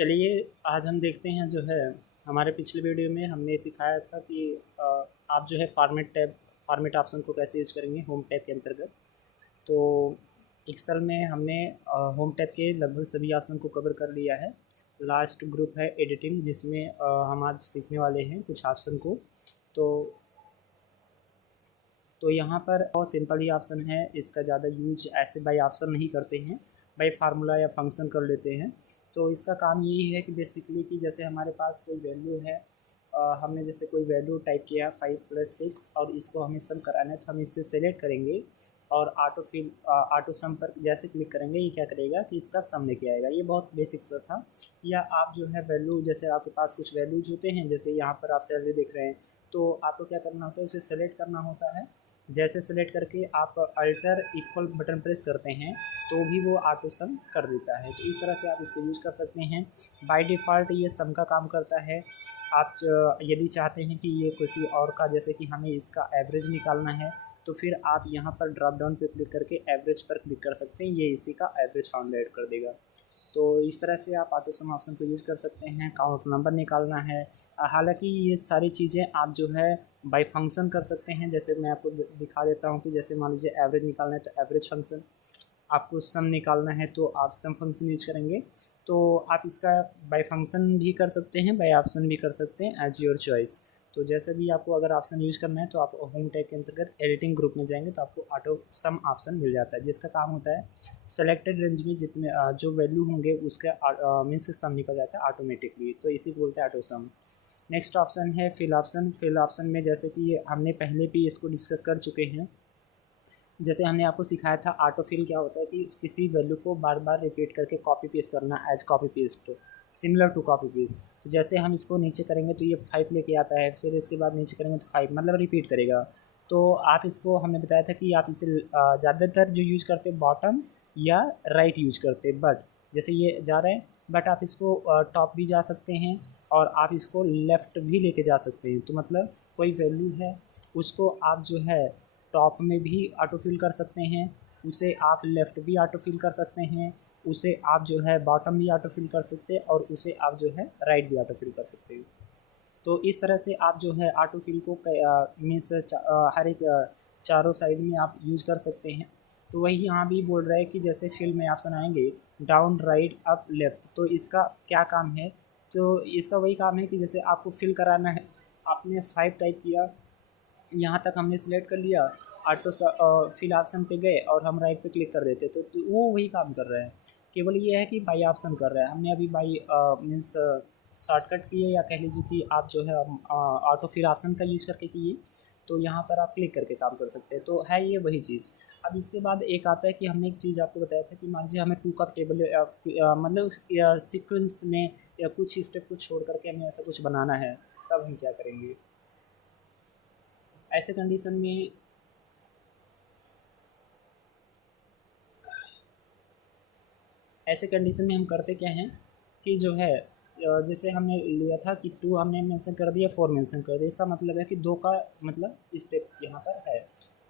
चलिए आज हम देखते हैं जो है हमारे पिछले वीडियो में हमने सिखाया था कि आप जो है फॉर्मेट ऑप्शन को कैसे यूज करेंगे होम टैब के अंतर्गत। तो एक्सेल में हमने होम टैब के लगभग सभी ऑप्शन को कवर कर लिया है। लास्ट ग्रुप है एडिटिंग, जिसमें हम आज सीखने वाले हैं कुछ ऑप्शन को। तो यहाँ पर बहुत सिंपल ही ऑप्शन है, इसका ज़्यादा यूज ऐसे बाई ऑप्शन नहीं करते हैं, बाई फार्मूला या फंक्शन कर लेते हैं। तो इसका काम यही है कि बेसिकली कि जैसे हमारे पास कोई वैल्यू है, हमने जैसे कोई वैल्यू टाइप किया 5 + 6 और इसको हमें सम कराना है, तो हम इससे सेलेक्ट करेंगे और ऑटो सम पर जैसे क्लिक करेंगे ये क्या करेगा कि इसका सम लेके आएगा। ये बहुत बेसिक सा था। या आप जो है वैल्यू, जैसे आपके पास कुछ वैल्यूज होते हैं, जैसे यहाँ पर आप सैलरी देख रहे हैं, तो आपको क्या करना होता है, उसे सेलेक्ट करना होता है। जैसे सेलेक्ट करके आप अल्टर इक्वल बटन प्रेस करते हैं तो भी वो ऑटो सम कर देता है। तो इस तरह से आप इसको यूज़ कर सकते हैं। बाय डिफ़ॉल्ट ये सम का काम करता है। आप यदि चाहते हैं कि ये किसी और का, जैसे कि हमें इसका एवरेज निकालना है, तो फिर आप यहाँ पर ड्रॉप डाउन पे क्लिक करके एवरेज पर क्लिक कर सकते हैं, ये इसी का एवरेज फाउंड कर देगा। तो इस तरह से आप ऑटो सम ऑप्शन को यूज़ कर सकते हैं। काउंट नंबर निकालना है, हालांकि ये सारी चीज़ें आप जो है बाय फंक्शन कर सकते हैं। जैसे मैं आपको दिखा देता हूँ कि जैसे मान लीजिए एवरेज निकालना है तो एवरेज फंक्शन, आपको सम निकालना है तो आप सम फंक्शन यूज करेंगे। तो आप इसका बाय फंक्शन भी कर सकते हैं, बाय ऑप्शन भी कर सकते हैं, एज योर चॉइस। तो जैसे भी आपको अगर ऑप्शन यूज करना है तो आप होम टैब के अंतर्गत एडिटिंग ग्रुप में जाएंगे तो आपको ऑटो सम ऑप्शन मिल जाता है, जिसका काम होता है सेलेक्टेड रेंज में जितने जो वैल्यू होंगे उसका मीन्स से सम निकल जाता है ऑटोमेटिकली। तो इसी को बोलते हैं ऑटो सम। नेक्स्ट ऑप्शन है फिल ऑप्शन। फिल ऑप्शन में जैसे कि हमने पहले भी इसको डिस्कस कर चुके हैं। जैसे हमने आपको सिखाया था ऑटो फिल क्या होता है कि किसी वैल्यू को बार बार रिपीट करके कॉपी पेस्ट करना, as copy paste, similar to copy paste. तो जैसे हम इसको नीचे करेंगे तो ये 5 लेके आता है, फिर इसके बाद नीचे करेंगे तो 5 मतलब रिपीट करेगा। तो आप इसको, हमने बताया था कि आप इसे ज़्यादातर जो यूज करते बॉटम या राइट यूज करते, बट जैसे ये जा रहे हैं, बट आप इसको टॉप भी जा सकते हैं और आप इसको लेफ़्ट भी लेके जा सकते हैं। तो मतलब कोई वैल्यू है उसको आप जो है टॉप में भी ऑटो फिल कर सकते हैं, उसे आप लेफ़्ट भी ऑटो फिल कर सकते हैं, उसे आप जो है बॉटम भी ऑटो फिल कर सकते हैं और उसे आप जो है राइट भी ऑटो फिल कर सकते हैं। तो इस तरह से आप जो है ऑटो फिल को मीन्स हर एक चारों साइड में आप यूज कर सकते हैं। तो वही यहाँ भी बोल रहा है कि जैसे फिल में ऑप्शन आएंगे डाउन, राइट, अप, लेफ़्ट, तो इसका क्या काम है। तो इसका वही काम है कि जैसे आपको फिल कराना है, आपने 5 टाइप किया, यहाँ तक हमने सिलेक्ट कर लिया, ऑटो फिल ऑप्शन पे गए और हम राइट पे क्लिक कर देते तो वो वही काम कर रहा है। केवल ये है कि बाई ऑप्शन कर रहा है। हमने अभी बाई मीन्स शॉर्टकट किए, या कह लीजिए कि आप जो है ऑटो फिल ऑप्शन का यूज करके किए, तो यहाँ पर आप क्लिक करके काम कर सकते हैं। तो है ये वही चीज़। अब इसके बाद एक आता है कि हमने एक चीज़ आपको बताया था कि मान लीजिए हमें 2 का टेबल मतलब सीक्वेंस में या कुछ स्टेप को छोड़ करके हमें ऐसा कुछ बनाना है, तब हम क्या करेंगे। ऐसे कंडीशन में हम करते क्या हैं कि जो है जैसे हमने लिया था कि 2 हमने मेंशन कर दिया, 4 मेंशन कर दिया, इसका मतलब है कि 2 का मतलब स्टेप यहाँ पर है।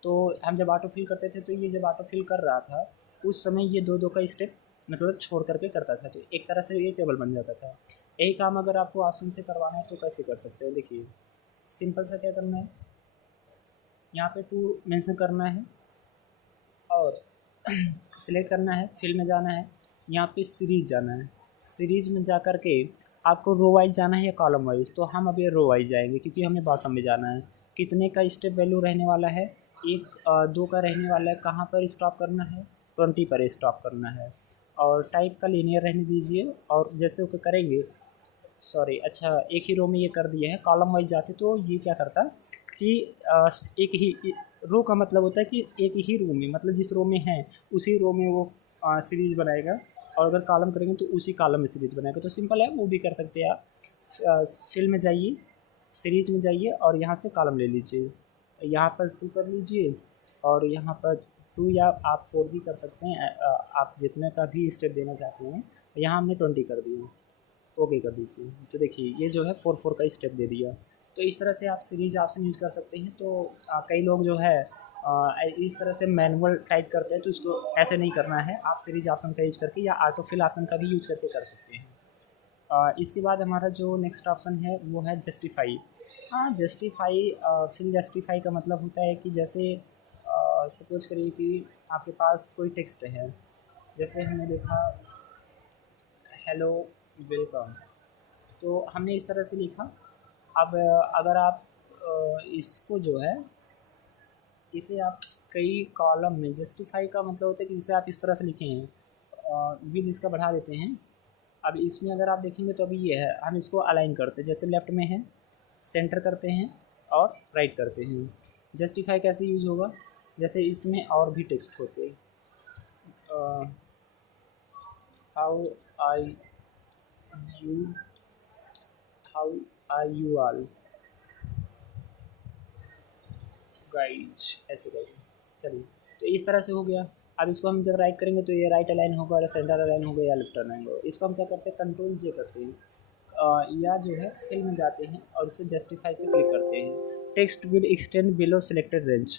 तो हम जब ऑटो फिल करते थे तो ये जब ऑटो फिल कर रहा था उस समय ये 2 का स्टेप मतलब छोड़ करके करता था, तो एक तरह से ये टेबल बन जाता था। यही काम अगर आपको ऑप्शन से करवाना है तो कैसे कर सकते हैं। देखिए सिंपल सा क्या करना है, यहाँ पे 2 मेंशन करना है और सिलेक्ट करना है, फिल में जाना है, यहाँ पे सीरीज जाना है। सीरीज में जा कर के आपको रो वाइज जाना है या कॉलम वाइज, तो हम अभी रो वाइज जाएंगे क्योंकि हमें बॉटम में जाना है। कितने का स्टेप वैल्यू रहने वाला है, 2 का रहने वाला है। कहाँ पर स्टॉप करना है, 20 पर स्टॉप करना है। और टाइप का लीनियर रहने दीजिए, और जैसे ओके करेंगे, सॉरी अच्छा एक ही रो में ये कर दिया है। कॉलम वाइज जाते तो ये क्या करता कि एक ही रो का मतलब होता है कि एक ही रो में, मतलब जिस रो में है उसी रो में वो सीरीज बनाएगा, और अगर कॉलम करेंगे तो उसी कॉलम में सीरीज बनाएगा। तो सिंपल है, वो भी कर सकते हैं आप। फिल में जाइए, सीरीज में जाइए और यहाँ से कॉलम ले लीजिए, यहाँ पर 2 कर लीजिए और यहाँ पर 2 या आप 4 भी कर सकते हैं। आप जितने का भी स्टेप देना चाहते हैं। यहाँ हमने 20 कर दिया, ओके कर दीजिए। तो देखिए ये जो है 4 का स्टेप दे दिया। तो इस तरह से आप सीरीज ऑप्शन यूज कर सकते हैं। तो कई लोग जो है इस तरह से मैनुअल टाइप करते हैं, तो इसको ऐसे नहीं करना है, आप सीरीज ऑप्शन का यूज करके या ऑटो फिल ऑप्शन का भी यूज करके कर सकते हैं। इसके बाद हमारा जो नेक्स्ट ऑप्शन है वो है जस्टिफाई। हाँ, जस्टिफाई फिल जस्टिफाई का मतलब होता है कि जैसे सपोज करिए कि आपके पास कोई टेक्स्ट है, जैसे हमने देखा हेलो वेलकम, तो हमने इस तरह से लिखा। अब अगर आप इसको जो है इसे आप कई कॉलम में, जस्टिफाई का मतलब होता है कि इसे आप इस तरह से लिखे हैं, विद इसका बढ़ा देते हैं। अब इसमें अगर आप देखेंगे तो अभी ये है, हम इसको अलाइन करते हैं, जैसे लेफ़्ट में है सेंटर करते हैं और राइट करते हैं। जस्टिफाई कैसे यूज होगा, जैसे इसमें और भी टेक्स्ट होते हैं, how I you, how I you all guys, ऐसे करेंगे। चलिए, तो इस तरह से हो गया। अब इसको हम जब राइट करेंगे तो ये राइट अलाइन होगा, या सेंटर अलाइन होगा, या लेफ्ट अलाइन होगा। इसको हम क्या करते हैं, कंट्रोल जे करते हैं, या जो है फिल में जाते हैं और इसे जस्टिफाई पे क्लिक करते हैं। Text will extend below selected range.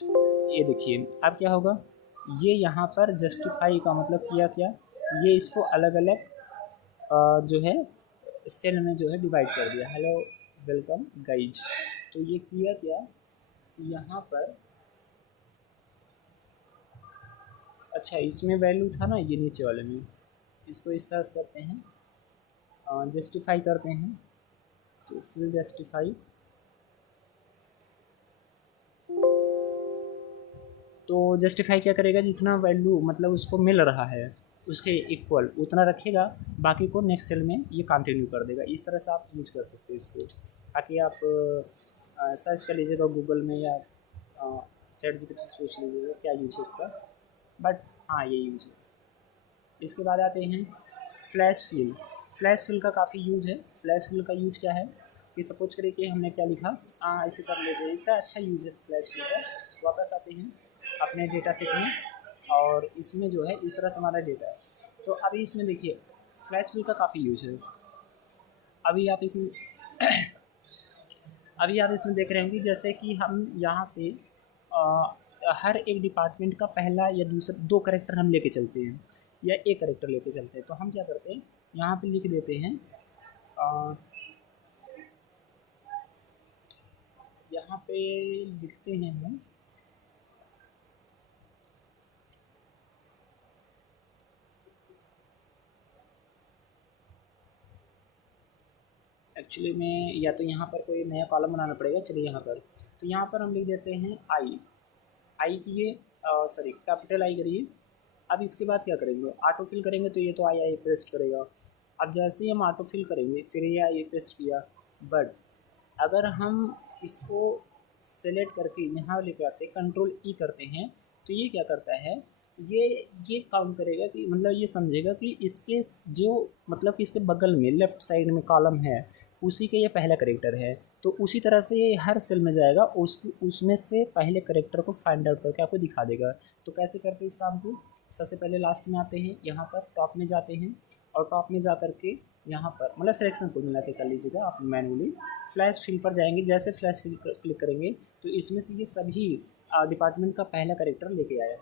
ये देखिए अब क्या होगा, ये यहाँ पर जस्टिफाई का मतलब किया क्या, ये इसको अलग अलग जो है सेल में जो है डिवाइड कर दिया, हेलो वेलकम गाइज। तो ये किया क्या, यहाँ पर अच्छा इसमें वैल्यू था ना, ये नीचे वाले में, इसको इस तरह से करते हैं, जस्टिफाई करते हैं, तो फिर जस्टिफाई, तो जस्टिफाई क्या करेगा, जितना वैल्यू मतलब उसको मिल रहा है उसके इक्वल उतना रखेगा, बाकी को नेक्स्ट सेल में ये कंटिन्यू कर देगा। इस तरह से आप यूज कर सकते हो इसको, ताकि आप सर्च कर लीजिएगा गूगल में या चैट जीपीटी से पूछ लीजिएगा क्या यूज है इसका, बट हाँ ये यूज है। इसके बाद आते हैं फ्लैश फिल। फ्लैश फिल का काफ़ी यूज है। फ्लैश फिल का यूज क्या है कि सपोज करिए कि हमने क्या लिखा, ऐसे कर लेते हैं, इसका अच्छा यूज है फ्लैश फिल का। वापस आते हैं अपने डेटा सेट में, और इसमें जो है इस तरह से हमारा डेटा है। तो अभी इसमें देखिए फ्लैश फिल का काफ़ी यूज है। अभी आप इसमें अभी आप इसमें देख रहे होंगे जैसे कि हम यहाँ से हर एक डिपार्टमेंट का पहला या दूसरा 2 कैरेक्टर हम लेके चलते हैं, या एक कैरेक्टर लेके चलते हैं। तो हम क्या करते हैं, यहाँ पे लिख देते हैं, यहाँ पे लिखते हैं हम एक्चुअली में, या तो यहाँ पर कोई नया कॉलम बनाना पड़ेगा। चलिए यहाँ पर, तो यहाँ पर हम लिख देते हैं आई किए, सॉरी कैपिटल आई करिए। अब इसके बाद क्या करेंगे, ऑटो फिल करेंगे, तो ये तो आई पेस्ट करेगा। अब जैसे ही हम ऑटो फिल करेंगे फिर ये आई पेस्ट किया, बट अगर हम इसको सेलेक्ट करके यहाँ लेके आते हैं, कंट्रोल ई करते हैं, तो ये क्या करता है, ये काउंट करेगा कि मतलब ये समझेगा कि इसके जो मतलब कि इसके बगल में लेफ़्ट साइड में कॉलम है उसी के ये पहला करेक्टर है। तो उसी तरह से ये हर सेल में जाएगा, उसमें से पहले करेक्टर को फाइंड आउट करके आपको दिखा देगा। तो कैसे करते हैं इस काम को, सबसे पहले लास्ट में आते हैं, यहाँ पर टॉप में जाते हैं, और टॉप में जा करके यहाँ पर मतलब सिलेक्शन को मिला के कर लीजिएगा आप मैनुअली। फ्लैश फिल पर जाएंगे, जैसे फ्लैश फिल क्लिक करेंगे तो इसमें से ये सभी डिपार्टमेंट का पहला करेक्टर लेके आया है।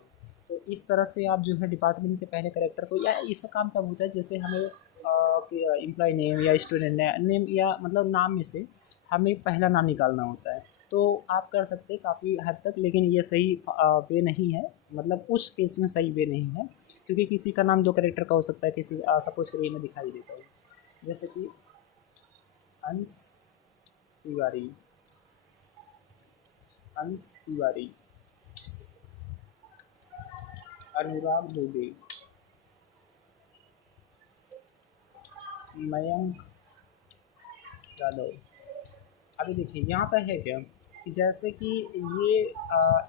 तो इस तरह से आप जो है डिपार्टमेंट के पहले करेक्टर को, या इसका काम तब होता है जैसे हमें एम्प्लॉय नेम या स्टूडेंट नेम या मतलब नाम में से हमें पहला नाम निकालना होता है। तो आप कर सकते हैं काफ़ी हद तक, लेकिन ये सही वे नहीं है, मतलब उस केस में सही वे नहीं है, क्योंकि किसी का नाम 2 कैरेक्टर का हो सकता है। किसी सपोज करिए मैं दिखाई देता हूँ, जैसे कि अंश तिवारी, अनुराग दुबे, मयंक यादव। अभी देखिए यहाँ पर है क्या कि जैसे कि ये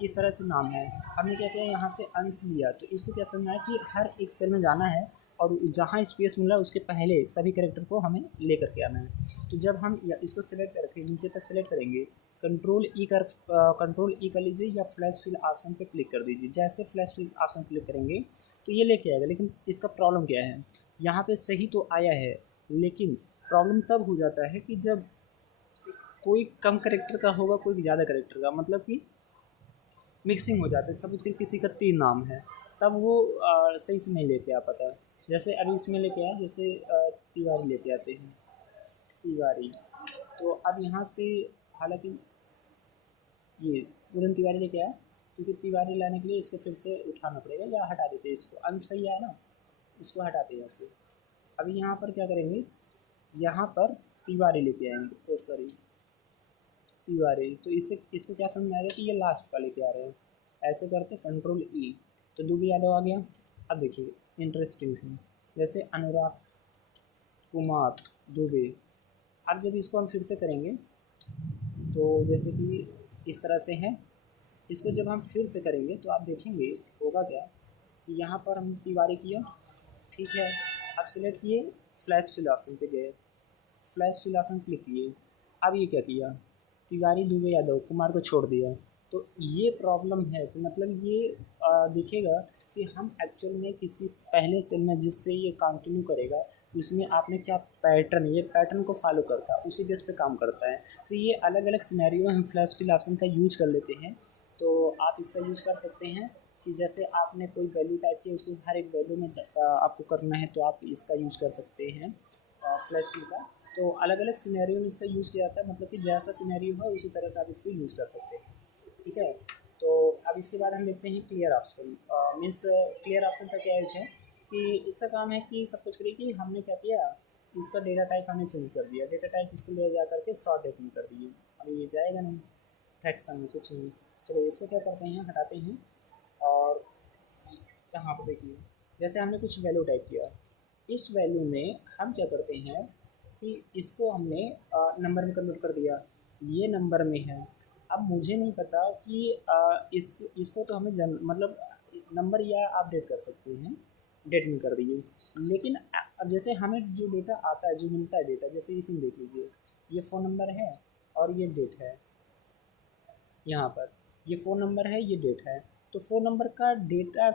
इस तरह से नाम है, हमने क्या किया यहाँ से अंश लिया, तो इसको क्या समझना है कि हर एक सेल में जाना है और जहाँ स्पेस मिला उसके पहले सभी कैरेक्टर को हमें ले करके आना है। तो जब हम इसको सेलेक्ट करके नीचे तक सेलेक्ट करेंगे, कंट्रोल ई कर लीजिए, या फ्लैश फिल ऑप्शन पे क्लिक कर दीजिए। जैसे फ्लैश फिल ऑप्शन क्लिक करेंगे तो ये लेके आएगा, लेकिन इसका प्रॉब्लम क्या है, यहाँ पे सही तो आया है, लेकिन प्रॉब्लम तब हो जाता है कि जब कोई कम करेक्टर का होगा, कोई ज़्यादा करेक्टर का, मतलब कि मिक्सिंग हो जाता है। सपोज कि किसी का 3 नाम है, तब वो सही से नहीं लेके आ पाता। जैसे अभी इसमें लेके आए, जैसे तिवारी लेके आते हैं, तिवारी। तो अब यहाँ से हालांकि ये पूरन तिवारी लेके आया, क्योंकि तिवारी लाने के लिए इसको फिर से उठाना पड़ेगा, या हटा देते हैं इसको, अंत सही आया ना, इसको हटाते हैं यहाँ से। अभी यहाँ पर क्या करेंगे, यहाँ पर तिवारी लेके आएंगे, ओ सॉरी तिवारी, तो इससे इसको क्या समझ में आएगा कि ये लास्ट का लेके आ रहे हैं। ऐसे करते कंट्रोल ई, तो दुबे यादव आ गया। अब देखिए इंटरेस्टिंग है, जैसे अनुराग कुमार दुबे। अब जब इसको हम फिर से करेंगे तो जैसे कि इस तरह से है, इसको जब हम फिर से करेंगे तो आप देखेंगे होगा क्या कि यहाँ पर हम तिवारी किया, ठीक है। अब सिलेक्ट किए, फ्लैश फिल ऑप्शन पे गए, फ्लैश फिल ऑप्शन क्लिक किए। अब ये क्या किया, तिवारी दुबे यादव कुमार को छोड़ दिया। तो ये प्रॉब्लम है, तो मतलब ये दिखेगा कि हम एक्चुअल में किसी पहले सेल में जिससे ये कंटिन्यू करेगा उसमें आपने क्या पैटर्न, ये पैटर्न को फॉलो करता है, उसी बेस पे काम करता है। तो ये अलग अलग सिनेरियो में हम फ्लैश फिल ऑप्शन का यूज कर लेते हैं। तो आप इसका यूज कर सकते हैं कि जैसे आपने कोई वैल्यू टाइप की, उसको हर एक वैल्यू में आपको करना है, तो आप इसका यूज़ कर सकते हैं फ्लैश फिल का। तो अलग अलग सिनेरियो में इसका यूज़ किया जाता है, मतलब कि जैसा सिनेरियो है उसी तरह से आप इसको यूज़ कर सकते हैं, ठीक है। तो अब इसके बाद हम देखते हैं clear option. Means clear option का क्या यूज है कि इसका काम है कि सब कुछ करिए कि हमने क्या किया, इसका डेटा टाइप हमने चेंज कर दिया, डेटा टाइप इसको ले जा करके शॉर्ट डेट में कर दिए। अभी ये जाएगा नहीं, फ्रैक्शन में कुछ नहीं। चलिए इसको क्या करते हैं, हटाते हैं। और यहाँ पर देखिए जैसे हमने कुछ वैल्यू टाइप किया, इस वैल्यू में हम क्या करते हैं कि इसको हमने नंबर में कन्वर्ट कर दिया, ये नंबर में है। अब मुझे नहीं पता कि इसको तो हमें मतलब नंबर या आप डेट कर सकते हैं, डेट में कर दिए। लेकिन अब जैसे हमें जो डेटा आता है, जो मिलता है डेटा, जैसे इसी में देख लीजिए, ये फ़ोन नंबर है और ये डेट है, यहाँ पर ये फ़ोन नंबर है, ये डेट है। तो फ़ोन नंबर का डेटा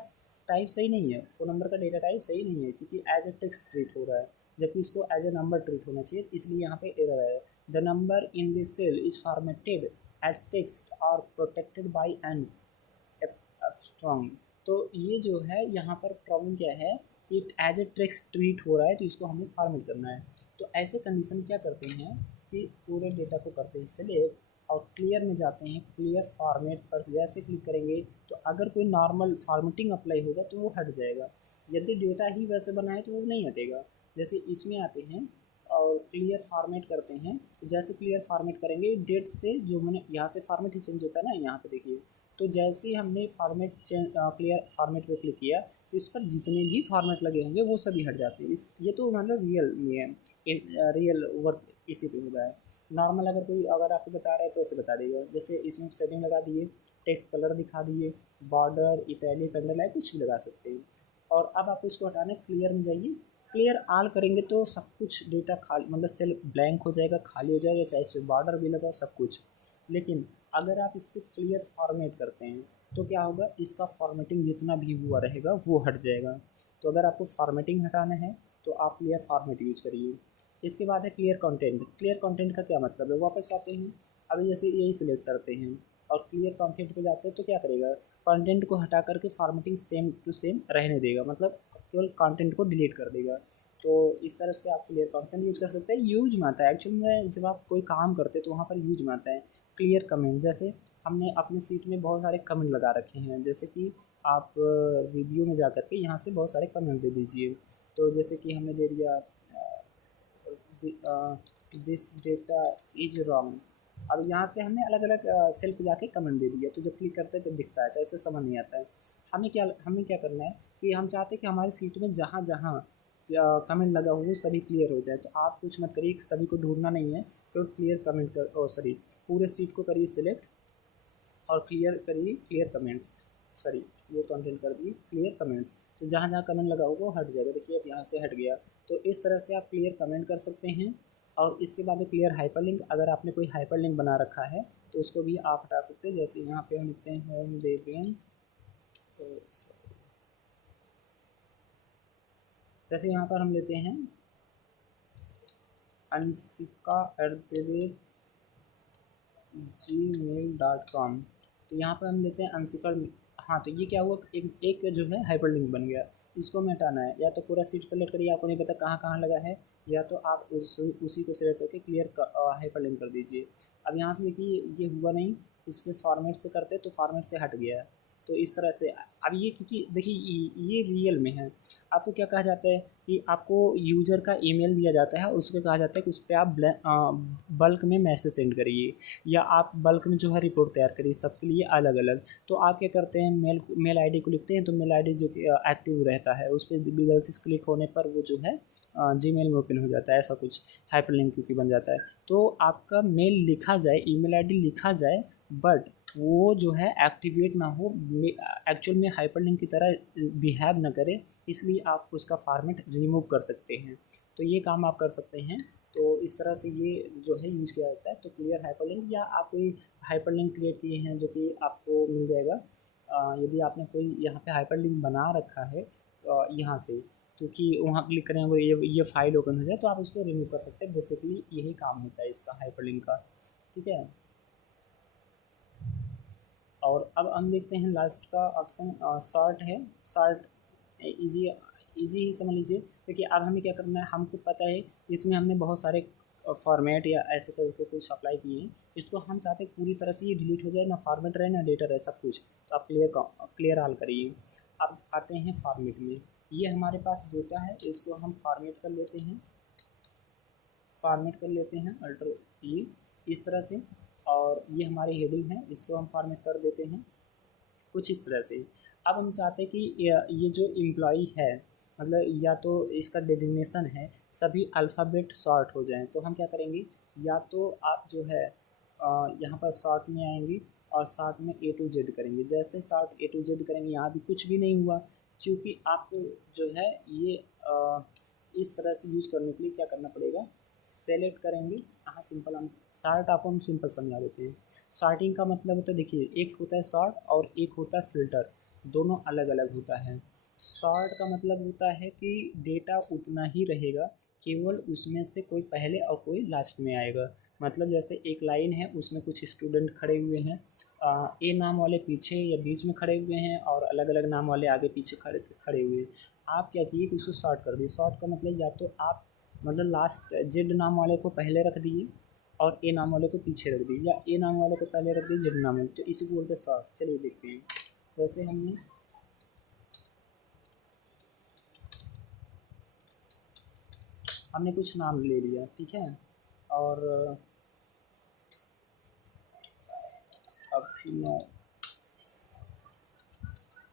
टाइप सही नहीं है, फ़ोन नंबर का डेटा टाइप सही नहीं है, क्योंकि एज ए टेक्स्ट ट्रीट हो रहा है, जबकि इसको एज ए नंबर ट्रीट होना चाहिए, इसलिए यहाँ पे एरर है। The number in this cell is formatted as text और प्रोटेक्टेड बाई एन स्ट्रॉन्ग। तो ये जो है यहाँ पर प्रॉब्लम क्या है कि एज ए टेक्स्ट ट्रीट हो रहा है, तो इसको हमें फॉर्मेट करना है। तो ऐसे कंडीशन क्या करते हैं कि पूरे डेटा को करते हैं सेलेक्ट और क्लियर में जाते हैं, क्लियर फॉर्मेट पर जैसे क्लिक करेंगे तो अगर कोई नॉर्मल फॉर्मेटिंग अप्लाई होगा तो वो हट जाएगा, यदि डेटा ही वैसे बना है तो वो नहीं हटेगा। जैसे इसमें आते हैं और क्लियर फॉर्मेट करते हैं, तो जैसे क्लियर फॉर्मेट करेंगे डेट से, जो मैंने यहाँ से फॉर्मेट ही चेंज होता है ना, यहाँ पे देखिए। तो जैसे ही हमने फॉर्मेट क्लियर फॉर्मेट पे क्लिक किया तो इस पर जितने भी फॉर्मेट लगे होंगे वो सभी हट जाते हैं। इस ये तो मतलब रियल में है, रियल वर्क इसी पे होगा है। नॉर्मल अगर आपको बता रहा है तो ऐसे बता देगा, जैसे इसमें सेटिंग लगा दिए, टेक्स्ट कलर दिखा दिए, बॉर्डर इटैलिक अंडरलाइन कुछ भी लगा सकते हैं। और अब आपको इसको हटाना है, क्लियर में जाइए, क्लियर ऑल करेंगे तो सब कुछ डेटा खाली, मतलब सेल ब्लैंक हो जाएगा, खाली हो जाएगा, चाहे इसमें बॉर्डर भी लगा सब कुछ। लेकिन अगर आप इसको क्लियर फॉर्मेट करते हैं तो क्या होगा, इसका फॉर्मेटिंग जितना भी हुआ रहेगा वो हट जाएगा। तो अगर आपको फॉर्मेटिंग हटाना है तो आप क्लियर फॉर्मेट यूज करिए। इसके बाद है क्लियर कंटेंट। क्लियर कंटेंट का क्या मतलब है, वापस आते हैं, अभी जैसे यही सिलेक्ट करते हैं और क्लियर कंटेंट पे जाते हैं तो क्या करेगा, कंटेंट को हटा करके फॉर्मेटिंग सेम टू सेम रहने देगा, मतलब केवल कंटेंट को डिलीट कर देगा। तो इस तरह से आप क्लियर कंटेंट यूज कर सकते हैं। यूज में आता है एक्चुअली में, जब आप कोई काम करते हैं तो वहाँ पर यूज में आता है क्लियर कमेंट। जैसे हमने अपने सीट में बहुत सारे कमेंट लगा रखे हैं, जैसे कि आप रिव्यू में जा करके यहाँ से बहुत सारे कमेंट दे दीजिए। तो जैसे कि हमने दे दिया दिस डेटा इज रॉन्ग। अब यहाँ से हमने अलग अलग सेल पे जाके कमेंट दे दिया, तो जब क्लिक करते हैं तब दिखता है, तो ऐसे समझ नहीं आता है। हमें क्या करना है कि हम चाहते हैं कि हमारी सीट में जहाँ जहाँ कमेंट लगा हो वो सभी क्लियर हो जाए। तो आप कुछ मत करिए, सभी को ढूंढना नहीं है, तो क्लियर कमेंट कर सॉरी पूरे सीट को करिए सिलेक्ट और क्लियर करिए क्लियर कमेंट्स, सॉरी ये कंटेंट कर दिए क्लियर कमेंट्स। तो जहाँ जहाँ कमेंट लगा होगा वो हट जाएगा, देखिए अब यहाँ से हट गया। तो इस तरह से आप क्लियर कमेंट कर सकते हैं। और इसके बाद क्लियर हाइपरलिंक, अगर आपने कोई हाइपरलिंक बना रखा है तो उसको भी आप हटा सकते हैं। जैसे यहाँ पे हम लिखते हैं होम डेबियन, जैसे यहाँ पर हम लेते हैं anshika@gmail.com, तो यहाँ पर हम लेते हैं अंशिका। हाँ, तो ये क्या हुआ, एक जो है हाइपरलिंक बन गया, इसको हमें हटाना है। या तो पूरा सीट सेलेक्ट करिए, आपको नहीं पता कहाँ कहाँ लगा है, या तो आप उसी को सिलेक्ट करके क्लियर हाइपरलिंक कर दीजिए। अब यहाँ से देखिए ये हुआ नहीं, इसमें फॉर्मेट से करते तो फॉर्मेट से हट गया है। तो इस तरह से अब ये, क्योंकि देखिए ये रियल में है, आपको क्या कहा जाता है कि आपको यूज़र का ईमेल दिया जाता है और उसको कहा जाता है कि उस पर आप बल्क में मैसेज सेंड करिए या आप बल्क में जो है रिपोर्ट तैयार करिए सबके लिए अलग अलग। तो आप क्या करते हैं, मेल आईडी को लिखते हैं, तो मेल आईडी जो कि एक्टिव रहता है उस पर गलती से क्लिक होने पर वो जो है जीमेल में ओपन हो जाता है, ऐसा कुछ हाइपरलिंक क्योंकि बन जाता है। तो आपका मेल लिखा जाए, ईमेल आईडी लिखा जाए, बट वो जो है एक्टिवेट ना हो, एक्चुअल में हाइपरलिंक की तरह बिहेव ना करे, इसलिए आप उसका फॉर्मेट रिमूव कर सकते हैं। तो ये काम आप कर सकते हैं। तो इस तरह से ये जो है यूज़ किया जाता है। तो क्लियर हाइपरलिंक, या आप कोई हाइपरलिंक क्रिएट किए हैं जो कि आपको मिल जाएगा, यदि आपने कोई यहाँ पे हाइपरलिंक बना रखा है यहाँ से, क्योंकि वहाँ क्लिक करेंगे ये फाइल ओपन हो जाए, तो आप उसको रिमूव कर सकते हैं। बेसिकली यही काम होता है इसका हाइपरलिंक का, ठीक है। और अब हम देखते हैं लास्ट का ऑप्शन शॉर्ट है। शॉर्ट इजी इजी ही समझ लीजिए। देखिए अब हमें क्या करना है, हमको पता है इसमें हमने बहुत सारे फॉर्मेट या ऐसे करके कुछ अप्लाई किए हैं, इसको हम चाहते हैं पूरी तरह से ये डिलीट हो जाए, ना फॉर्मेट रहे ना डेटा रहे, सब कुछ। तो आप क्लियर ऑल करिए। अब आते हैं फॉर्मेट में। ये हमारे पास डेटा है, इसको हम फॉर्मेट कर लेते हैं, अल्टर ये इस तरह से। और ये हमारी हेडिंग है, इसको हम फॉर्मेट कर देते हैं कुछ इस तरह से। अब हम चाहते हैं कि ये जो एम्प्लॉई है, मतलब या तो इसका डेजिग्नेशन है, सभी अल्फ़ाबेट शॉर्ट हो जाएं। तो हम क्या करेंगे, या तो आप जो है यहाँ पर शॉर्ट में आएंगे और शॉर्ट में A to Z करेंगे। जैसे शॉर्ट A to Z करेंगे, यहाँ भी कुछ भी नहीं हुआ, क्योंकि आपको जो है ये इस तरह से यूज़ करने के लिए क्या करना पड़ेगा, सेलेक्ट करेंगे। हाँ सिंपल, हम शॉर्ट आपको हम सिंपल समझा देते हैं। शॉर्टिंग का मतलब होता है, देखिए एक होता है शॉर्ट और एक होता है फ़िल्टर, दोनों अलग अलग होता है। शॉर्ट का मतलब होता है कि डेटा उतना ही रहेगा, केवल उसमें से कोई पहले और कोई लास्ट में आएगा। मतलब जैसे एक लाइन है, उसमें कुछ स्टूडेंट खड़े हुए हैं, ए नाम वाले पीछे या बीच में खड़े हुए हैं और अलग अलग नाम वाले आगे पीछे खड़े खड़े हुए हैं। आप क्या किए कि उसको शॉर्ट कर दिए। शॉर्ट का मतलब या तो आप मतलब लास्ट जेड नाम वाले को पहले रख दिए और ए नाम वाले को पीछे रख दिए, या ए नाम वाले को पहले रख दिए जेड नाम वाले, तो इसी को बोलते हैं शॉर्ट। चलिए देखते हैं। वैसे हमने कुछ नाम ले लिया, ठीक है। और अफीना,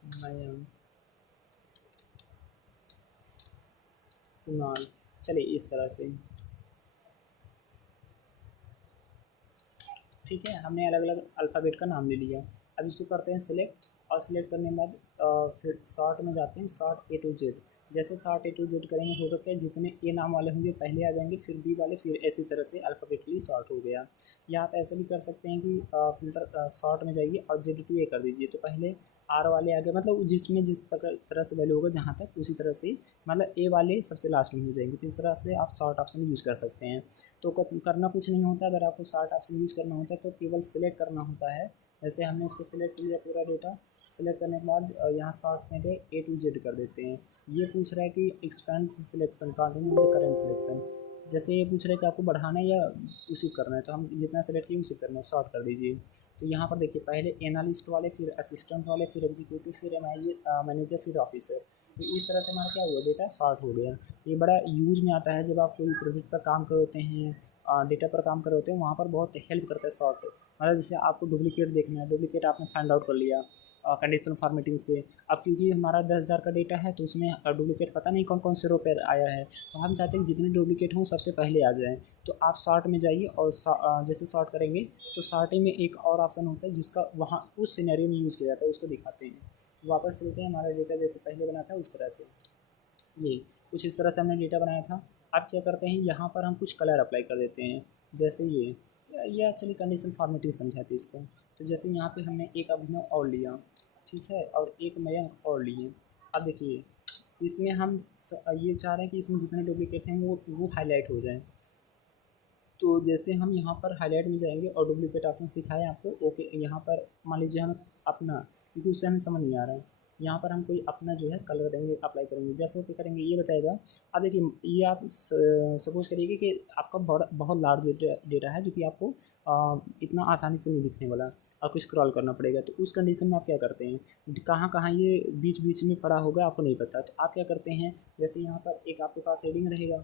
नयन, कुणाल, चलिए इस तरह से, ठीक है। हमने अलग अलग अल्फ़ाबेट का नाम ले लिया। अब इसको करते हैं सिलेक्ट, और सिलेक्ट करने के बाद फिर शॉर्ट में जाते हैं, शॉर्ट A to Z। जैसे शॉर्ट A to Z करेंगे, होगा क्या, जितने ए नाम वाले होंगे पहले आ जाएंगे, फिर बी वाले, फिर इसी तरह से अल्फ़ाबेटली शॉर्ट हो गया। या आप ऐसे भी कर सकते हैं कि फिल्टर शॉर्ट में जाइए और Z to A कर दीजिए, तो पहले आर वाले आगे, मतलब जिसमें जिस तरह से वैल्यू होगा जहाँ तक, उसी तरह से मतलब ए वाले सबसे लास्ट में हो जाएंगे। तो इस तरह से आप शॉर्ट ऑप्शन यूज़ कर सकते हैं। तो करना कुछ नहीं होता, अगर आपको शॉर्ट ऑप्शन यूज़ करना होता है तो केवल सिलेक्ट करना होता है। जैसे हमने इसको सिलेक्ट किया पूरा डेटा, सिलेक्ट करने के बाद यहाँ शॉर्ट में A to Z कर देते हैं। ये पूछ रहा है कि expand selection, continue the current selection. जैसे ये पूछ रहा है कि आपको बढ़ाना है या उसी करना है, तो हम जितना सेलेक्ट किए उसी करना है, शॉर्ट कर दीजिए। तो यहाँ पर देखिए पहले एनालिस्ट वाले, फिर असिस्टेंट वाले, फिर एग्जीक्यूटिव, फिर मैनेजर, फिर ऑफिसर। तो इस तरह से हमारा क्या हुआ, डेटा शॉर्ट हो गया। तो ये बड़ा यूज़ में आता है जब आप कोई प्रोजेक्ट पर काम कर होते हैं, डेटा पर काम कर रहे होते हैं, वहाँ पर बहुत हेल्प करता है शॉर्ट। मतलब जैसे आपको डुप्लीकेट देखना है, डुप्लीकेट आपने फाइंड आउट कर लिया कंडीशनल फॉर्मेटिंग से। अब क्योंकि हमारा 10,000 का डेटा है, तो उसमें डुप्लीकेट पता नहीं कौन कौन से रो पर आया है, तो हम चाहते हैं कि जितने डुप्लीकेट हों सबसे पहले आ जाएँ। तो आप शॉर्ट में जाइए और जैसे शॉर्ट करेंगे तो शॉर्टिंग में एक और ऑप्शन होता है जिसका वहाँ उस सिनेरियो में यूज़ किया जाता है, उसको दिखाते हैं। वापस चलते हैं, हमारा डेटा जैसे पहले बना था उस तरह से, ये कुछ इस तरह से हमने डेटा बनाया था। अब क्या करते हैं, यहाँ पर हम कुछ कलर अप्लाई कर देते हैं। जैसे ये, या चलिए कंडीशन फॉर्मेटिंग समझाते हैं इसको। तो जैसे यहाँ पे हमने एक अभिनव और लिया, ठीक है, और एक मयंक और लिए। अब देखिए इसमें हम ये चाह रहे हैं कि इसमें जितने डुप्लीकेट हैं वो हाईलाइट हो जाएं। तो जैसे हम यहाँ पर हाईलाइट में जाएंगे और डुप्लीकेट ऑप्शन सिखाए आपको, ओके। यहाँ पर मान लीजिए हम अपना, क्योंकि उससे हमें समझ नहीं आ रहा है, यहाँ पर हम कोई अपना जो है कलर देंगे, अप्लाई करेंगे। जैसे ओके करेंगे ये बताएगा। अब देखिए ये आप सपोज करिए कि आपका बहुत लार्ज डेटा है जो कि आपको इतना आसानी से नहीं दिखने वाला, आपको स्क्रॉल करना पड़ेगा। तो उस कंडीशन में आप क्या करते हैं, कहाँ कहाँ ये बीच बीच में पड़ा होगा आपको नहीं पता, तो आप क्या करते हैं, जैसे यहाँ पर एक आपके पास हेडिंग रहेगा,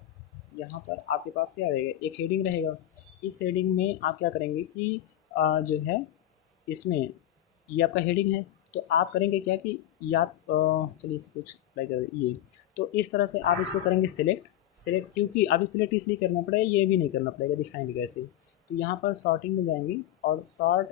यहाँ पर आपके पास क्या रहेगा, एक हेडिंग रहेगा। इस हेडिंग में आप क्या करेंगे कि जो है इसमें ये आपका हेडिंग है, तो आप करेंगे क्या कि या चलिए इसको कुछ अप्लाई कर ये, तो इस तरह से आप इसको करेंगे सिलेक्ट। क्योंकि अभी सिलेक्ट इसलिए करना पड़ेगा, ये भी नहीं करना पड़ेगा, दिखाएंगे कैसे। तो यहाँ पर सॉर्टिंग में जाएंगे और सॉर्ट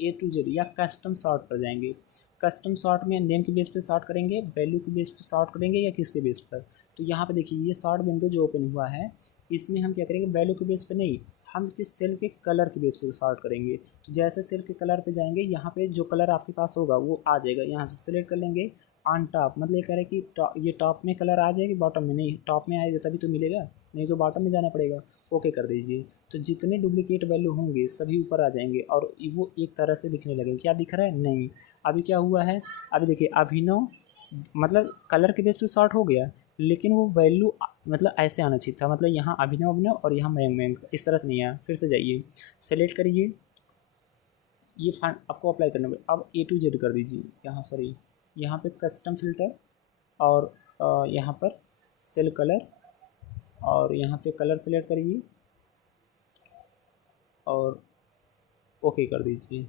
A to Z या कस्टम सॉर्ट पर जाएंगे। कस्टम सॉर्ट में नेम के बेस पे सॉर्ट करेंगे, वैल्यू के बेस पे सॉर्ट करेंगे या किसके बेस पर। तो यहाँ पे देखिए ये सॉर्ट विंडो जो ओपन हुआ है, इसमें हम क्या करेंगे, वैल्यू के बेस पे नहीं, हम इसके सेल के कलर के बेस पे सॉर्ट करेंगे। तो जैसे सेल के कलर पे जाएंगे, यहाँ पे जो कलर आपके पास होगा वो आ जाएगा, यहाँ से सिलेक्ट कर लेंगे ऑन टॉप, मतलब ये कह रहे हैं कि ये टॉप में कलर आ जाएगी, बॉटम में नहीं, टॉप में आएगा तभी तो मिलेगा, नहीं तो बॉटम में जाना पड़ेगा। ओके कर दीजिए। तो जितने डुप्लीकेट वैल्यू होंगे सभी ऊपर आ जाएंगे और वो एक तरह से दिखने लगेंगे। क्या दिख रहा है, नहीं। अभी क्या हुआ है, अभी देखिए अभिनव मतलब कलर के बेस पे शॉर्ट हो गया, लेकिन वो वैल्यू मतलब ऐसे आना चाहिए था, मतलब यहाँ अभिनव और यहाँ मयंक इस तरह से नहीं आया। फिर से जाइए, सेलेक्ट करिए, ये आपको अप्लाई करना पड़ेगा। अब A to Z कर दीजिए, यहाँ सॉरी यहाँ पे कस्टम फिल्टर और यहाँ पर सेल कलर और यहाँ पे कलर सेलेक्ट करिए और ओके कर दीजिए।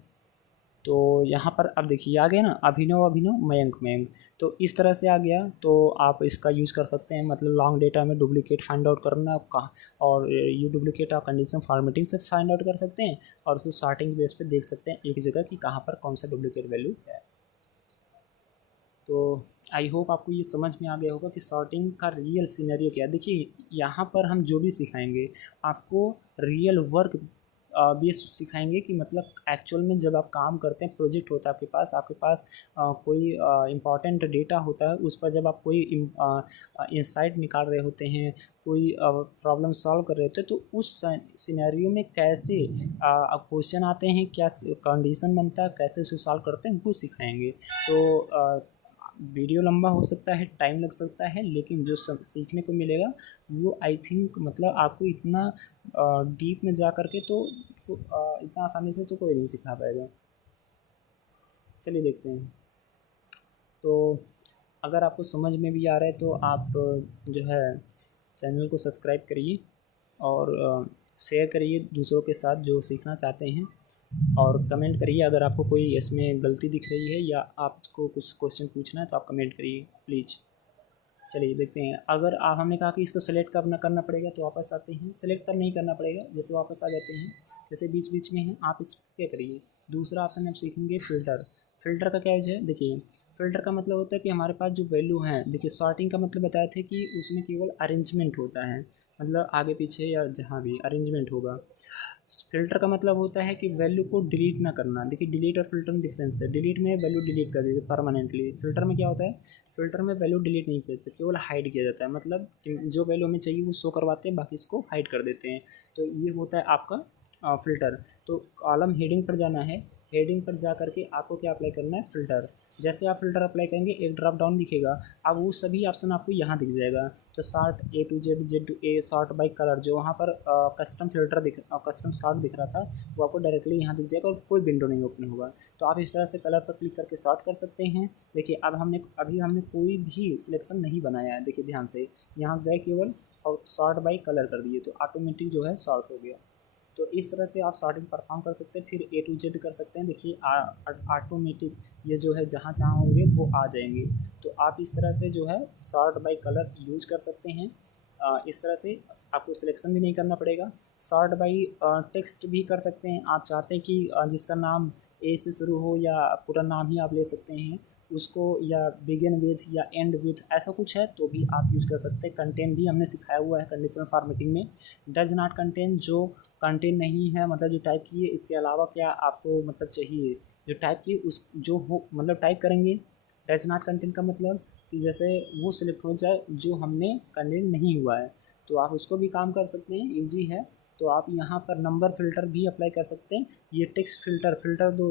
तो यहाँ पर अब देखिए आ गया ना, अभिनव मयंक। तो इस तरह से आ गया। तो आप इसका यूज़ कर सकते हैं, मतलब लॉन्ग डेटा में डुप्लीकेट फाइंड आउट करना का, और ये डुप्लीकेट आप कंडीशन फॉर्मेटिंग से फाइंड आउट कर सकते हैं और उसको सॉर्टिंग बेस पे देख सकते हैं एक जगह कि कहाँ पर कौन सा डुप्लीकेट वैल्यू है। तो आई होप आपको ये समझ में आ गया होगा कि सॉर्टिंग का रियल सिनेरियो क्या है। देखिए यहाँ पर हम जो भी सिखाएंगे आपको रियल वर्क भी सिखाएंगे कि मतलब एक्चुअल में जब आप काम करते हैं, प्रोजेक्ट होता है आपके पास कोई इम्पॉर्टेंट डेटा होता है, उस पर जब आप कोई इंसाइट निकाल रहे होते हैं, कोई प्रॉब्लम सॉल्व कर रहे होते हैं, तो उस सिनेरियो में कैसे क्वेश्चन आते हैं, क्या कंडीशन बनता है, कैसे उसे सॉल्व करते हैं, वो सिखाएंगे। तो वीडियो लंबा हो सकता है, टाइम लग सकता है, लेकिन जो सीखने को मिलेगा वो आई थिंक मतलब आपको इतना डीप में जा कर के तो इतना आसानी से तो कोई नहीं सिखा पाएगा। चलिए देखते हैं। तो अगर आपको समझ में भी आ रहा है तो आप जो है चैनल को सब्सक्राइब करिए और शेयर करिए दूसरों के साथ जो सीखना चाहते हैं, और कमेंट करिए अगर आपको कोई इसमें गलती दिख रही है या आपको कुछ क्वेश्चन पूछना है तो आप कमेंट करिए प्लीज़। चलिए देखते हैं। अगर आप हमने कहा कि इसको सेलेक्ट करना पड़ेगा, तो वापस आते हैं। सेलेक्ट तब नहीं करना पड़ेगा जैसे वापस आ जाते हैं, जैसे बीच बीच में हैं आप इस क्या करिए। दूसरा ऑप्शन आप सीखेंगे फ़िल्टर का क्या यूज है। देखिए फ़िल्टर का मतलब होता है कि हमारे पास जो वैल्यू हैं, देखिए सॉर्टिंग का मतलब बताए थे कि उसमें केवल अरेंजमेंट होता है, मतलब आगे पीछे या जहाँ भी अरेंजमेंट होगा। फ़िल्टर का मतलब होता है कि वैल्यू को डिलीट ना करना। देखिए डिलीट और फ़िल्टर में डिफरेंस है। डिलीट में वैल्यू डिलीट कर दीजिए परमानेंटली। फ़िल्टर में क्या होता है, फ़िल्टर में वैल्यू डिलीट नहीं किया जाता, केवल हाइड किया जाता है, मतलब जो वैल्यू हमें चाहिए वो शो करवाते हैं, बाकी इसको हाइड कर देते हैं। तो ये होता है आपका फ़िल्टर। तो कॉलम हेडिंग पर जाना है, हेडिंग पर जा करके आपको क्या अप्लाई करना है, फ़िल्टर। जैसे आप फ़िल्टर अप्लाई करेंगे एक ड्रॉप डाउन दिखेगा, अब वो सभी ऑप्शन आपको यहाँ दिख जाएगा। तो sort A to Z, Z to A, sort by colour, जो वहाँ पर कस्टम कस्टम सॉर्ट दिख रहा था वो आपको डायरेक्टली यहाँ दिख जाएगा और कोई विंडो नहीं ओपन होगा। तो आप इस तरह से कलर पर क्लिक करके सॉर्ट कर सकते हैं। देखिए अब अभी हमने कोई भी सिलेक्शन नहीं बनाया है, देखिए ध्यान से यहाँ गए केवल और सॉर्ट बाय कलर कर दिए, तो ऑटोमेटिक जो है सॉर्ट हो गया। तो इस तरह से आप सॉर्टिंग परफॉर्म कर सकते हैं। फिर A to Z कर सकते हैं। देखिए ऑटोमेटिक ये जो है जहाँ जहाँ होंगे वो आ जाएंगे। तो आप इस तरह से जो है सॉर्ट बाय कलर यूज कर सकते हैं। इस तरह से आपको सिलेक्शन भी नहीं करना पड़ेगा। सॉर्ट बाय टेक्स्ट भी कर सकते हैं। आप चाहते हैं कि जिसका नाम A से शुरू हो या पूरा नाम ही आप ले सकते हैं उसको, या बिगिन विथ या एंड विथ ऐसा कुछ है तो भी आप यूज़ कर सकते हैं। कंटेन भी हमने सिखाया हुआ है कंडीशनल फॉर्मेटिंग में। डज नॉट कंटेन, जो कंटेन नहीं है मतलब जो टाइप की है, इसके अलावा क्या आपको मतलब चाहिए जो टाइप की उस जो हो मतलब टाइप करेंगे। डज नॉट कंटेन का मतलब कि जैसे वो सिलेक्ट हो जाए जो हमने कंटेन नहीं हुआ है, तो आप उसको भी काम कर सकते हैं, ईजी है। तो आप यहाँ पर नंबर फ़िल्टर भी अप्लाई कर सकते हैं। ये टेक्स्ट फ़िल्टर दो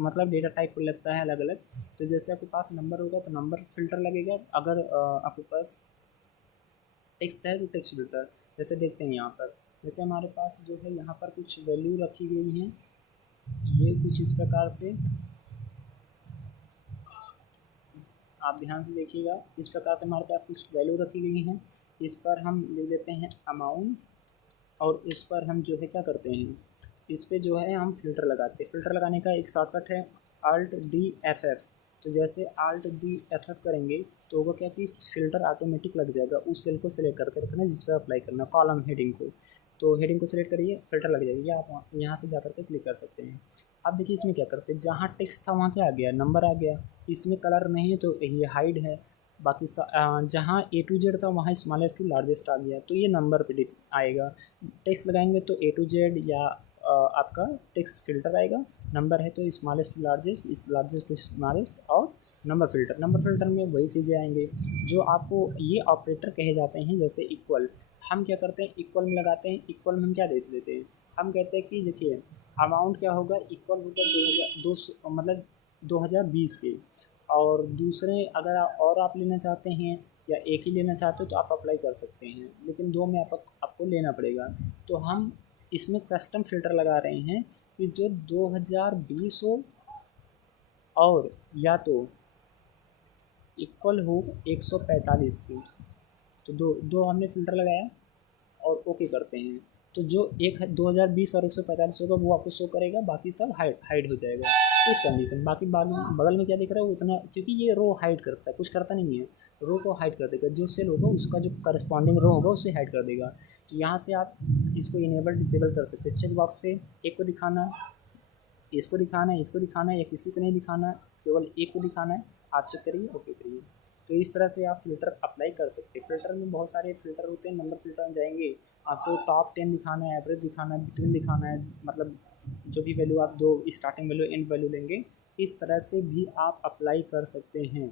मतलब डेटा टाइप पर लगता है अलग अलग। तो जैसे आपके पास नंबर होगा तो नंबर फ़िल्टर लगेगा, अगर आपके पास टेक्स्ट है तो टेक्स्ट फ़िल्टर। जैसे देखते हैं यहाँ पर, जैसे हमारे पास जो है यहाँ पर कुछ वैल्यू रखी गई हैं, ये कुछ इस प्रकार से आप ध्यान से देखिएगा। इस प्रकार से हमारे पास कुछ वैल्यू रखी गई हैं। इस पर हम ले लेते हैं अमाउंट, और इस पर हम जो है क्या करते हैं, इस पे जो है हम फ़िल्टर लगाते हैं। फ़िल्टर लगाने का एक शॉर्टकट है Alt+D+F। तो जैसे Alt+D+F करेंगे तो होगा क्या कि फ़िल्टर ऑटोमेटिक लग जाएगा। उस सेल को सिलेक्ट करके रखना जिस पर अप्लाई करना, कॉलम हेडिंग को। तो हेडिंग को सिलेक्ट करिए, फ़िल्टर लग जाएगी, या आप यहाँ से जा कर के क्लिक कर सकते हैं। अब देखिए इसमें क्या करते हैं, जहाँ टेक्स्ट था वहाँ क्या आ गया, नंबर आ गया। इसमें कलर नहीं है तो ये हाइड है। बाकी जहाँ A to Z था वहाँ स्मॉलेस्ट टू लार्जेस्ट आ गया, तो ये नंबर पे आएगा। टेक्स्ट लगाएंगे तो A to Z या आपका टेक्स्ट फ़िल्टर आएगा। नंबर है तो स्मॉलेस्ट टू लार्जेस्ट, इस लार्जेस्ट टू स्मॉलेस्ट, और नंबर फ़िल्टर में वही चीज़ें आएंगे जो आपको ये ऑपरेटर कहे जाते हैं। जैसे इक्वल, हम क्या करते हैं, इक्वल में लगाते हैं। इक्वल में हम क्या देते देते हैं, हम कहते हैं कि देखिए अमाउंट क्या होगा, इक्वल होगा 2002 मतलब 2020 के। और दूसरे अगर और आप लेना चाहते हैं या एक ही लेना चाहते हो तो आप अप्लाई कर सकते हैं, लेकिन दो में आपको लेना पड़ेगा। तो हम इसमें कस्टम फ़िल्टर लगा रहे हैं कि जो 2020 हो और या तो इक्वल हो 145 की। तो दो हमने फ़िल्टर लगाया और ओके करते हैं। तो जो 2020 और 145 होगा वो आपको शो करेगा, बाकी सब हाइड हो जाएगा इस कंडीशन। बाकी बगल में क्या दिख रहा है उतना, क्योंकि ये रो हाइड करता है, कुछ करता नहीं है, रो को हाइड कर देगा। जो सेल होगा उसका जो करस्पॉन्डिंग रो होगा उसे हाइड कर देगा। तो यहाँ से आप इसको इनेबल डिसेबल कर सकते हैं। चेक बॉक्स से एक को दिखाना, इसको दिखाना है, इसको दिखाना है, या किसी को नहीं दिखाना, केवल एक को दिखाना है, आप चेक करिए, ओके करिए। तो इस तरह से आप फ़िल्टर अप्लाई कर सकते हैं। फ़िल्टर में बहुत सारे फ़िल्टर होते हैं। नंबर फ़िल्टर में जाएंगे, आपको टॉप 10 दिखाना है, एवरेज दिखाना है, बिटवीन दिखाना है, मतलब जो भी वैल्यू आप दो स्टार्टिंग वैल्यू एंड वैल्यू लेंगे, इस तरह से भी आप अप्लाई कर सकते हैं।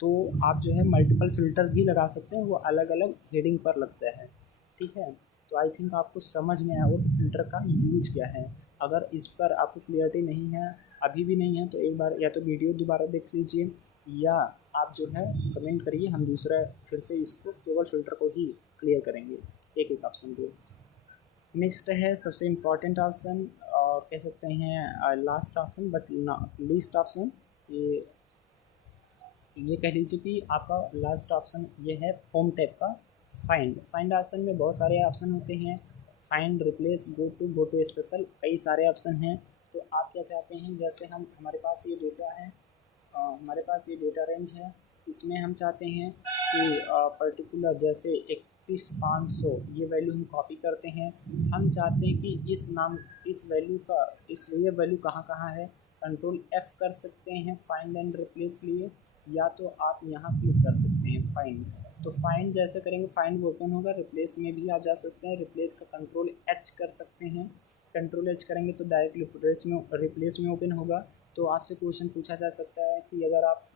तो आप जो है मल्टीपल फ़िल्टर भी लगा सकते हैं, वो अलग अलग हेडिंग पर लगता है, ठीक है। तो आई थिंक आपको समझ में आया वो फ़िल्टर का यूज क्या है। अगर इस पर आपको क्लियरिटी नहीं है, अभी भी नहीं है, तो एक बार या तो वीडियो दोबारा देख लीजिए, या आप जो है कमेंट करिए, हम दूसरा फिर से इसको केवल फ़िल्टर को ही क्लियर करेंगे, एक एक ऑप्शन को। नेक्स्ट है सबसे इम्पॉर्टेंट ऑप्शन, और कह सकते हैं last option but least option. ये कह लीजिए कि आपका लास्ट ऑप्शन ये है होम टैब का फाइंड ऑप्शन में बहुत सारे ऑप्शन होते हैं। Find, replace, go to special, कई सारे ऑप्शन हैं। तो आप क्या चाहते हैं, जैसे हमारे पास ये डेटा है, हमारे पास ये डेटा रेंज है, इसमें हम चाहते हैं कि पर्टिकुलर जैसे 31,500 ये वैल्यू हम कॉपी करते हैं। हम चाहते हैं कि इस वैल्यू का ये वैल्यू कहाँ कहाँ है, कंट्रोल F कर सकते हैं फाइंड एंड रिप्लेस के लिए, या तो आप यहाँ क्लिक कर सकते हैं फाइंड। तो फाइंड जैसे करेंगे फाइंड वो ओपन होगा। रिप्लेस में भी आप जा सकते हैं, रिप्लेस का कंट्रोल H कर सकते हैं। कंट्रोल H करेंगे तो डायरेक्ट रिप्लेस में ओपन होगा। तो आपसे क्वेश्चन पूछा जा सकता है कि अगर आप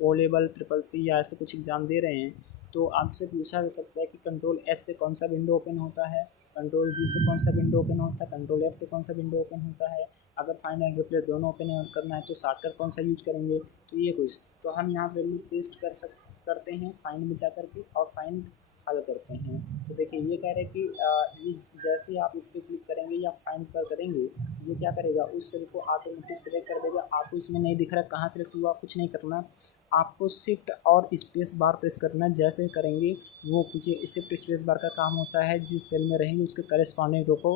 ओ लेवल, CCC या ऐसे कुछ एग्ज़ाम दे रहे हैं तो आपसे पूछा जा सकता है कि कंट्रोल S से कौन सा विंडो ओपन होता है, कंट्रोल G से कौन सा विंडो ओपन होता है, कंट्रोल F से कौन सा विंडो ओपन होता है। अगर फाइंड एंड रिप्लेस दोनों ओपन करना है तो शॉर्टकट कौन सा यूज करेंगे, तो ये कुछ। तो हम यहाँ वैल्यू पेस्ट करते हैं फाइंड में जा करके, और फाइंड हल करते हैं। तो देखिए ये कह रहे हैं कि ये जैसे आप इस पर क्लिक करेंगे या फाइंड पर करेंगे, ये क्या करेगा, उस सेल को ऑटोमेटिक सिलेक्ट कर देगा। आपको इसमें नहीं दिख रहा कहाँ सिलेक्ट हुआ, कुछ नहीं करना, आपको शिफ्ट और स्पेस बार प्रेस करना। जैसे करेंगे वो, क्योंकि शिफ्ट स्पेस बार का काम होता है जिस सेल में रहेंगे उसके करेस्पॉन्डिंग रो को,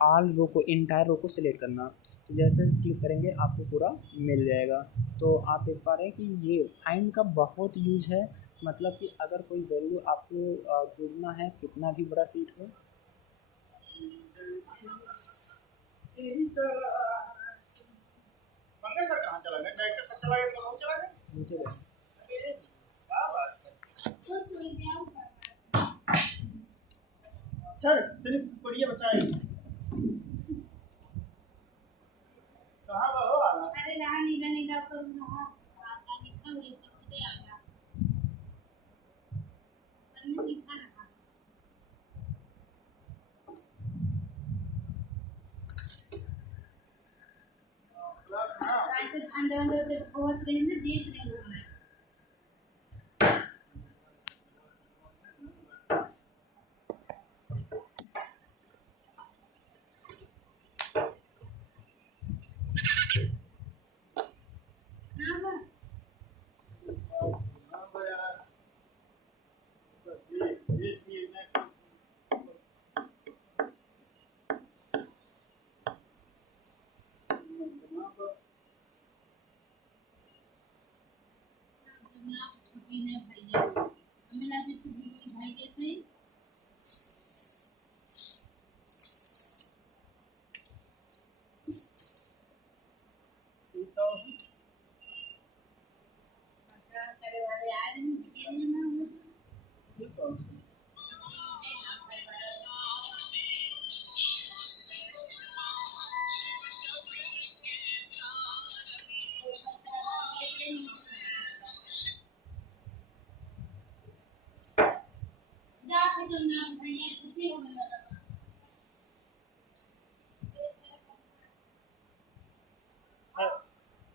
ऑल रो को, इंटायर रो को सिलेक्ट करना। तो जैसे क्लिक करेंगे आपको पूरा मिल जाएगा। तो आप देख पा रहे हैं कि ये फाइंड का बहुत यूज है। मतलब कि अगर कोई वैल्यू आपको ढूंढना है, कितना भी बड़ा सीट हो, सर कहाँ चला गया, डायरेक्टर सर चला गया, कहाँ चला गया, नीचे गया। सर तेरे बढ़िया बच्चा है, कहाँ हो आना? अरे लहा नीला नीला करूँ ना, आपका लिखा हुआ है खुदे आया, मैंने लिखा रहा। अंदर अंदर बहुत रहे ना देख रहे हो मैं छुट्टी ने भैया हमें लाके छुट्टी कोई भाई देते करे वाले आज नहीं दिखे ना वो जाके जो ना भैया छुट्टी हो गया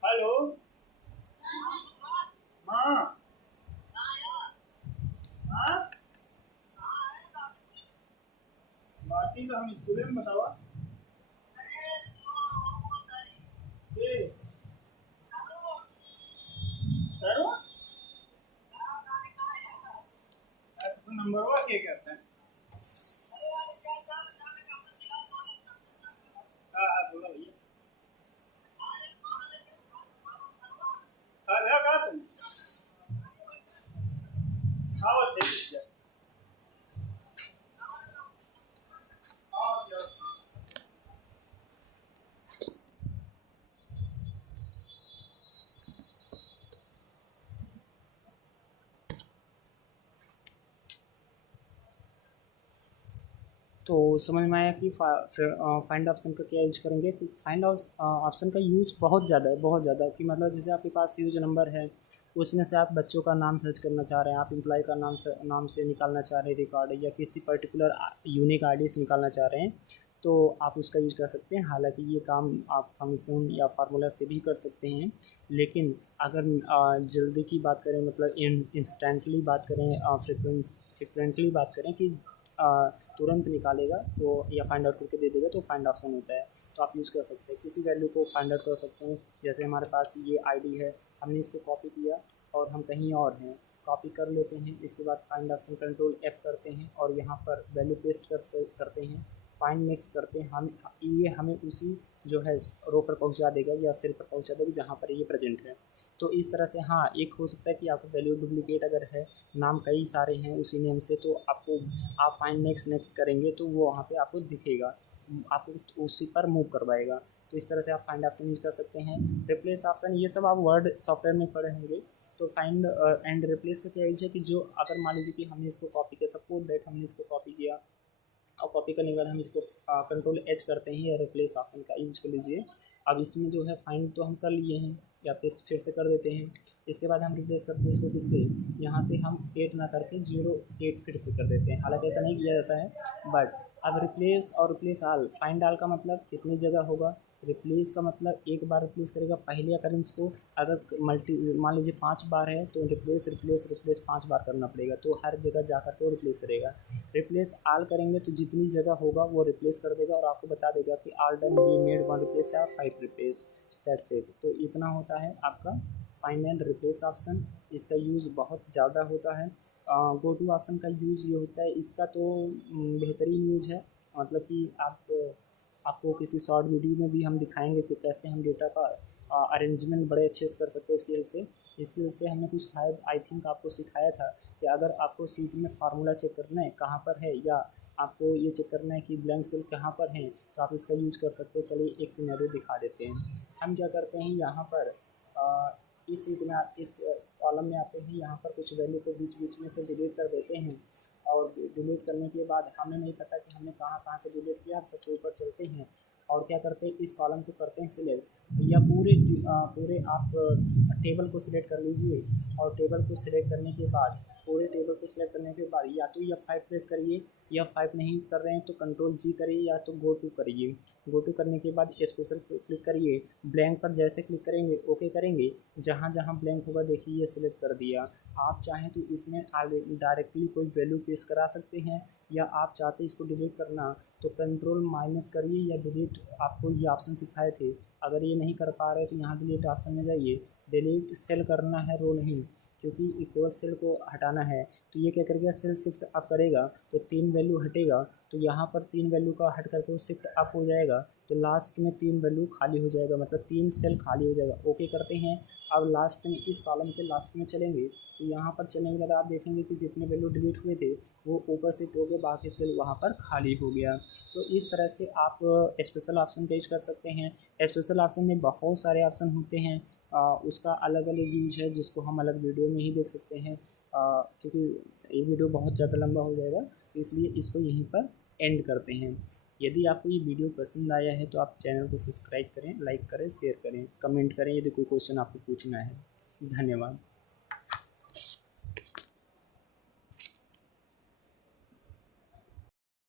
हेलो। हाँ हाँ, बाकी तो हम स्कूल में बतावा करो नंबर के कहते हैं। हाँ हाँ बोला भैया। हाँ लगा कहा तुम। हाँ वो ठीक है। तो समझ में आया कि फाइंड ऑप्शन का क्या यूज करेंगे। तो फाइंड ऑप्शन का यूज बहुत ज़्यादा है, बहुत ज़्यादा, कि मतलब जैसे आपके पास यूज नंबर है, उसमें से आप बच्चों का नाम सर्च करना चाह रहे हैं, आप एम्प्लॉय का नाम से निकालना चाह रहे हैं रिकॉर्ड, या किसी पर्टिकुलर यूनिक आईडी से निकालना चाह रहे हैं, तो आप उसका यूज कर सकते हैं। हालांकि ये काम आप फंक्शन या फार्मूला से भी कर सकते हैं, लेकिन अगर जल्दी की बात करें, मतलब इंस्टेंटली बात करें, फ्रिक्वेंटली बात करें कि तुरंत निकालेगा तो, या फाइंड आउट करके दे देगा, तो फाइंड ऑप्शन होता है। तो आप यूज़ कर सकते हैं, किसी वैल्यू को फाइंड आउट कर सकते हैं। जैसे हमारे पास ये आईडी है, हमने इसको कॉपी किया और हम कहीं और हैं, कॉपी कर लेते हैं, इसके बाद फाइंड ऑप्शन कंट्रोल F करते हैं और यहाँ पर वैल्यू पेस्ट करते हैं, फाइंड नेक्स्ट करते हैं। हम ये हमें उसी जो है रो पर पहुँचा देगा या सेल पर पहुँचा देगा जहाँ पर ये प्रेजेंट है। तो इस तरह से हाँ, एक हो सकता है कि आपको वैल्यू डुप्लीकेट अगर है, नाम कई सारे हैं उसी नेम से, तो आपको आप फाइंड नेक्स्ट करेंगे तो वो वहाँ पे आपको दिखेगा, आपको उसी पर मूव करवाएगा। तो इस तरह से आप फाइंड ऑप्शन यूज कर सकते हैं। रिप्लेस ऑप्शन, ये सब आप वर्ड सॉफ्टवेयर में पढ़े होंगे। तो फाइंड एंड रिप्लेस का क्या यूज है कि जो अगर मान लीजिए कि हमने इसको कॉपी किया, सपोज दैट हमने इसको कॉपी किया और कॉपी करने के बाद हम इसको कंट्रोल H करते हैं या रिप्लेस ऑप्शन का यूज कर लीजिए। अब इसमें जो है फाइंड तो हम कर लिए हैं, या पेस्ट फिर से कर देते हैं। इसके बाद हम रिप्लेस करते हैं इसको किससे, यहाँ से हम 8 ना करके 0 8 फिर से कर देते हैं। हालांकि ऐसा नहीं किया जाता है, बट अब रिप्लेस और रिप्लेस आल, फाइंड आल का मतलब कितनी जगह होगा, रिप्लेस का मतलब एक बार रिप्लेस करेगा पहले अकरेंस को। अगर मान लीजिए 5 बार है तो रिप्लेस रिप्लेस रिप्लेस 5 बार करना पड़ेगा, तो हर जगह जा कर के वो रिप्लेस करेगा। रिप्लेस आल करेंगे तो जितनी जगह होगा वो रिप्लेस कर देगा और आपको बता देगा कि आल डन बी मेड 1 रिप्लेस या 5 रिप्लेस, दैट्स इट। तो इतना होता है आपका फाइंड एंड रिप्लेस ऑप्शन। इसका यूज़ बहुत ज़्यादा होता है। गो टू ऑप्शन का यूज़ ये होता है, इसका तो बेहतरीन यूज है, मतलब कि आपको किसी शॉर्ट वीडियो में भी हम दिखाएंगे कि कैसे हम डेटा का अरेंजमेंट बड़े अच्छे से कर सकते हैं इसकी वजह से हमने कुछ शायद आई थिंक आपको सिखाया था कि अगर आपको सीट में फार्मूला चेक करना है कहाँ पर है, या आपको ये चेक करना है कि ब्लैंक सेल कहाँ पर है, तो आप इसका यूज कर सकते हैं। चलिए एक सिनेरियो दिखा देते हैं। हम क्या करते हैं, यहाँ पर इस सीट में इस कॉलम में आते हैं, यहाँ पर कुछ वैल्यू को बीच बीच में से डिलीट कर देते हैं, और डिलीट करने के बाद हमें नहीं पता कि हमने कहाँ कहाँ से डिलीट किया। आप सबसे ऊपर चलते हैं और क्या करते हैं, इस कॉलम को करते हैं सिलेक्ट, या पूरे आप टेबल को सिलेक्ट कर लीजिए, और टेबल को सिलेक्ट करने के बाद पूरे टेबल को सिलेक्ट करने के बाद या तो F5 प्रेस करिए, F5 नहीं कर रहे हैं तो कंट्रोल G करिए या तो गो टू करिए। गो टू करने के बाद स्पेशल पे क्लिक करिए, ब्लैंक पर जैसे क्लिक करेंगे ओके करेंगे, जहाँ जहाँ ब्लैंक होगा देखिए ये सिलेक्ट कर दिया। आप चाहें तो इसमें डायरेक्टली कोई वैल्यू पेश करा सकते हैं, या आप चाहते इसको डिलीट करना तो कंट्रोल माइनस करिए या डिलीट, आपको ये ऑप्शन सिखाए थे। अगर ये नहीं कर पा रहे तो यहाँ डिलीट ऑप्शन में जाइए, डिलीट सेल करना है रो नहीं, क्योंकि इक्वल सेल को हटाना है। तो ये क्या करेगा, सेल शिफ्ट अप करेगा तो 3 वैल्यू हटेगा, तो यहाँ पर 3 वैल्यू का हट करके वो शिफ्ट अप हो जाएगा, तो लास्ट में 3 वैल्यू खाली हो जाएगा, मतलब 3 सेल खाली हो जाएगा। ओके करते हैं। अब लास्ट में इस कॉलम के लास्ट में चलेंगे, तो यहाँ पर चलने के बाद आप देखेंगे कि जितने वैल्यू डिलीट हुए थे वो ऊपर शिफ्ट हो गए, बाकी सेल वहाँ पर खाली हो गया। तो इस तरह से आप स्पेशल ऑप्शन पेश कर सकते हैं। स्पेशल ऑप्शन में बहुत सारे ऑप्शन होते हैं, उसका अलग अलग यूज है जिसको हम अलग वीडियो में ही देख सकते हैं, क्योंकि ये वीडियो बहुत ज़्यादा लंबा हो जाएगा, इसलिए इसको यहीं पर एंड करते हैं। यदि आपको ये वीडियो पसंद आया है तो आप चैनल को सब्सक्राइब करें, लाइक करें, शेयर करें, कमेंट करें यदि कोई क्वेश्चन आपको पूछना है। धन्यवाद।